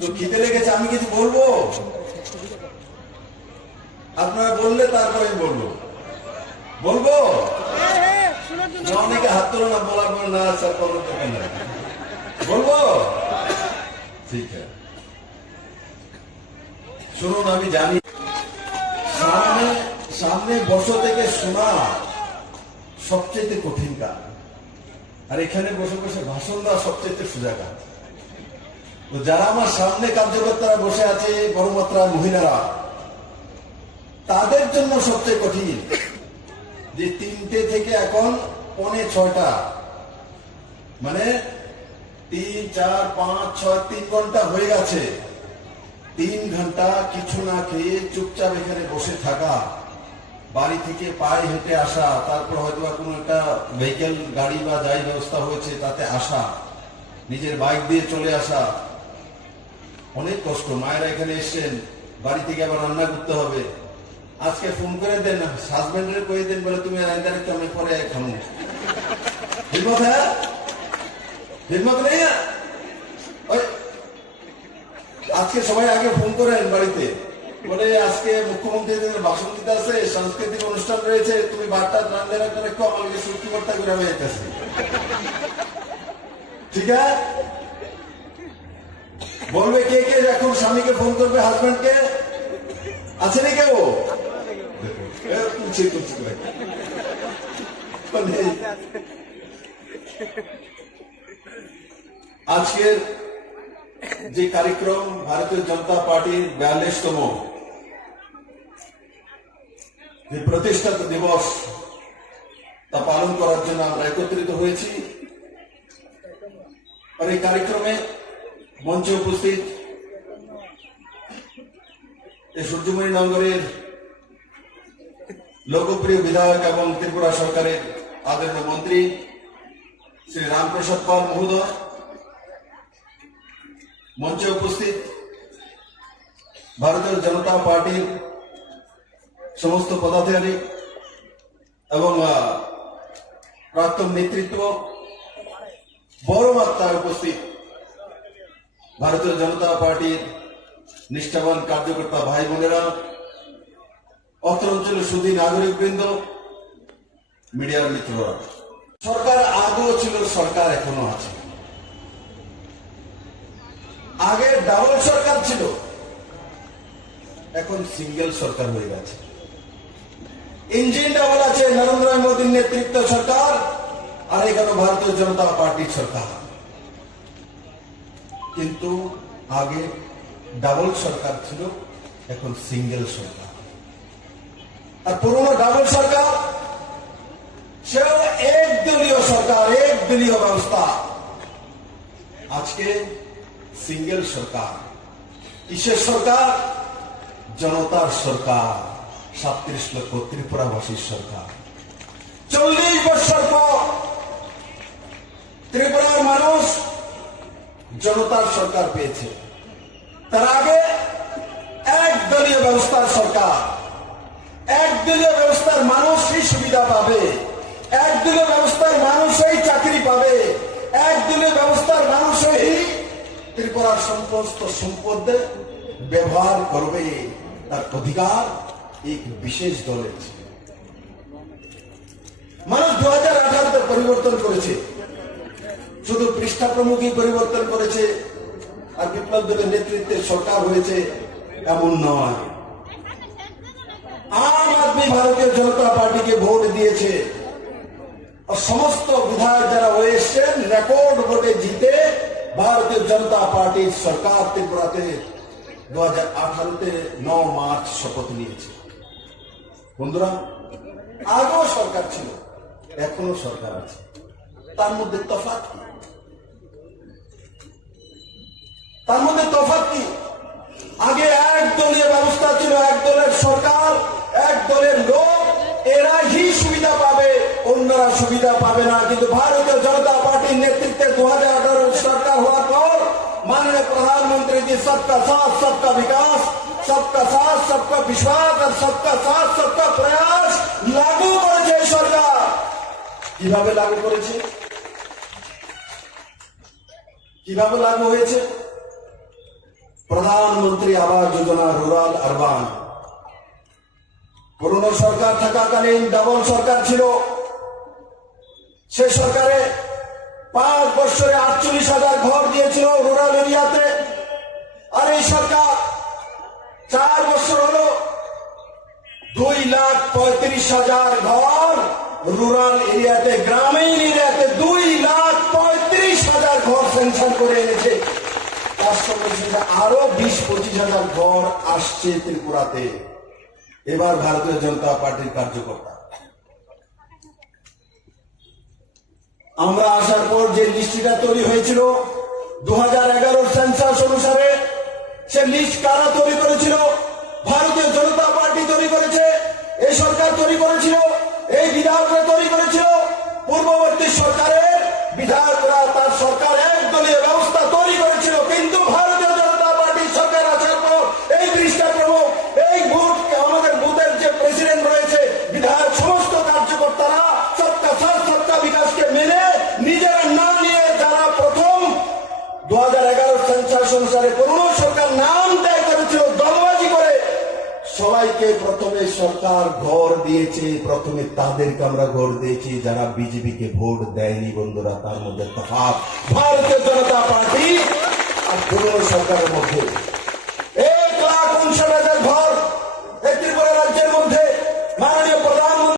তো খিদে লেগেছে, আমি কিছু বলবো? আপনারা বললে তারপরে আমি বলবো। বলবো? অনেকে হাত তোলো না, বলার পর না স্যার বলার দরকার নাই। বলবো? ঠিক আছে, শুনুন। আমি জানি সামনে সামনে বসে থেকে শোনা সবচেয়ে কঠিন কাজ, আর এখানে বসে বসে ভাষণ দেওয়া সবচেয়ে সোজা কাজ। তো যারা আমার সামনে কার্যকর্তারা বসে আছে, বড় মাত্রার মহিলারা, তাদের জন্য সবচেয়ে কঠিন যে 3টে থেকে এখন 5:45, মানে 3, 4, 5, 6, 3 ঘন্টা হয়ে গেছে। 3 ঘন্টা কিছু না খেয়ে চুপচাপ এখানে বসে থাকা, বাড়ি থেকে পায়ে হেঁটে আসা, তারপর হয়তো কোনো একটা ভেহিকেল গাড়ি বা যাই ব্যবস্থা হয়েছে তাতে আসা, নিজের বাইক দিয়ে চলে আসা, অনেক কষ্ট। মায়েরা এখানে এসছেন, বাড়ি থেকে আবার রান্না করতে হবে। আজকে ফোন করে দেন, হাজবেন্ডের করে দেন, বলে তুমি রান্নার একটু আমি পরে খাবো। হিম্মত, হ্যাঁ হিম্মত নেই। আজকে সবাই আগে ফোন করেন বাড়িতে, বলে আজকে মুখ্যমন্ত্রীদের ভাষণ দিতে আছে, সাংস্কৃতিক অনুষ্ঠান রয়েছে, তুমি বার্তা রান্না করে একটু আমাকে সত্যি বার্তা করে আমি যেতেছি। ঠিক আছে, বলবে কে কে এখন স্বামীকে ফোন করবে, হাজবেন্ডকে? আছে নি কেউ? আজকের যে কার্যক্রম, ভারতীয় জনতা পার্টির 42তম যে প্রতিষ্ঠা দিবস, তা পালন করার জন্য আমরা একত্রিত হয়েছি। আর এই কার্যক্রমে মঞ্চে উপস্থিত এই সূর্যমণি নগরের লোকপ্রিয় বিধায়ক এবং ত্রিপুরা সরকারের আদরণীয় মন্ত্রী শ্রী রামপ্রসাদ পাল মহোদয়, মঞ্চে উপস্থিত ভারতীয় জনতা পার্টির সমস্ত পদাধিকারী এবং প্রাক্তন নেতৃত্ব, বড় মাত্রায় উপস্থিত ভারতীয় জনতা পার্টির নিষ্ঠাবান কার্যকর্তা ভাই বোনেরা, অত্র অঞ্চলের সুধী নাগরিকবৃন্দ, মিডিয়ার মিত্ররা। সরকার আগেও ছিল, সরকার এখনো আছে। আগে ডাবল সরকার ছিল, এখন সিঙ্গেল সরকার হয়ে গেছে। ইঞ্জিন ডাবল আছে, নরেন্দ্র মোদীর নেতৃত্ব সরকার, আর এখানে ভারতীয় জনতা পার্টির সরকার। কিন্তু আগে ডাবল সরকার ছিল, এখন সিঙ্গেল সরকার। আর পুরনো ডাবল সরকার সেও একদলীয় সরকার, একদলীয় ব্যবস্থা। আজকে সিঙ্গেল সরকার। কিসের সরকার? জনতার সরকার, 37 লক্ষ ত্রিপুরাবাসীর সরকার। 40 বছর পর ত্রিপুরার মানুষ জনতার সরকার পেয়েছে। তার আগে একদলীয় ব্যবস্থার সরকার। একদলীয় ব্যবস্থার মানুষই সুবিধা পাবে, একদলীয় ব্যবস্থার মানুষই চাকরি পাবে, একদলীয় ব্যবস্থার মানুষই ত্রিপুরার সমস্ত সম্পদ ব্যবহার করবে। তার অধিকার এক বিশেষ দলের। মানুষ 2018-তে পরিবর্তন করেছে, শুধু পৃষ্ঠা প্রমুখই পরিবর্তন করেছে আর বিপ্লব দেবের নেতৃত্বে সরকার হয়েছে এমন নয়। আম আদমি ভারতীয় জনতা পার্টিকে ভোট দিয়েছে, আর সমস্ত বিধায়ক যারা হয়ে এসছেন রেকর্ড ভোটে জিতে ভারতীয় জনতা পার্টির সরকার ত্রিপুরাতে 2018-তে 9 মার্চ শপথ নিয়েছে। বন্ধুরা, আগেও সরকার ছিল, এখনো সরকার আছে। তার মধ্যে তফাৎ কি? তার মধ্যে তফাৎ কি? আগে এক দলীয় ব্যবস্থা ছিল, এক দলের সরকার, এক দলের লোক, এরাই সুবিধা পাবে, অন্যরা সুবিধা পাবে না। কিন্তু ভারতীয় জনতা পার্টির নেতৃত্বে 2018 সরকার হওয়ার পর माननीय प्रधानमंत्री जी सबका साथ सबका विकास, सबका साथ सबका विश्वास और सबका साथ सबका प्रयास लागू করেছে সরকার। কিভাবে লাগু করেছে? কিভাবে লাগু হয়েছে? প্রধানমন্ত্রী আবাস যোজনা রুরাল আরবান। পুরনো সরকার থাকাকালীন ডাবল সরকার ছিল, সে সরকারে 5 বছরে 48,000 ঘর দিয়েছিল রুরাল এরিয়াতে। আর এই সরকার 4 বছর হলো 2,35,000 ঘর রুরাল এরিয়াতে, গ্রামীণ এরিয়াতে 2,35,000 ঘর স্যাংশন করে এনেছে। তার সঙ্গে সঙ্গে আরো 20-25,000 ঘর আসছে ত্রিপুরাতে। এবার ভারতীয় জনতা পার্টির কার্যকর্তা, আমরা আসার পর যে লিস্টটা তৈরি হয়েছিল 2011 সেন্সাস অনুসারে, সে লিস্ট কারা তৈরি করেছিল? ভারতীয় জনতা পার্টি তৈরি করেছে। এই সরকার তৈরি করেছিল, এই বিধায়করা তৈরি করেছিল। পূর্ববর্তী সরকারের বিধায়করা তার সরকার একদলীয় ব্যবস্থা তৈরি করেছিল। কিন্তু ভারতীয় জনতা পার্টির সরকার আসার পর এই পৃষ্ঠা প্রমুখ, এই বুথ, আমাদের বুথের যে প্রেসিডেন্ট রয়েছে, বিধায়ক, সমস্ত কার্যকর্তারা সবকা সাথ সবকা বিকাশকে মেনে নিজেরা না নিয়ে, যারা প্রথম 2011 সেন্সাস অনুসারে পুরনো সরকার নাম ত্যাগ করেছিল দলবাজি করে, সবাইকে প্রথমে সরকার ঘর দিয়েছে। প্রথমে তাদেরকে আমরা ঘর দিয়েছি যারা বিজেপিকে ভোট দেয়নি। বন্ধুরা, তার মধ্যে তফাৎ ভারতীয় জনতা পার্টি আর পুরনো সরকারের মধ্যে। 1,59,000 ঘর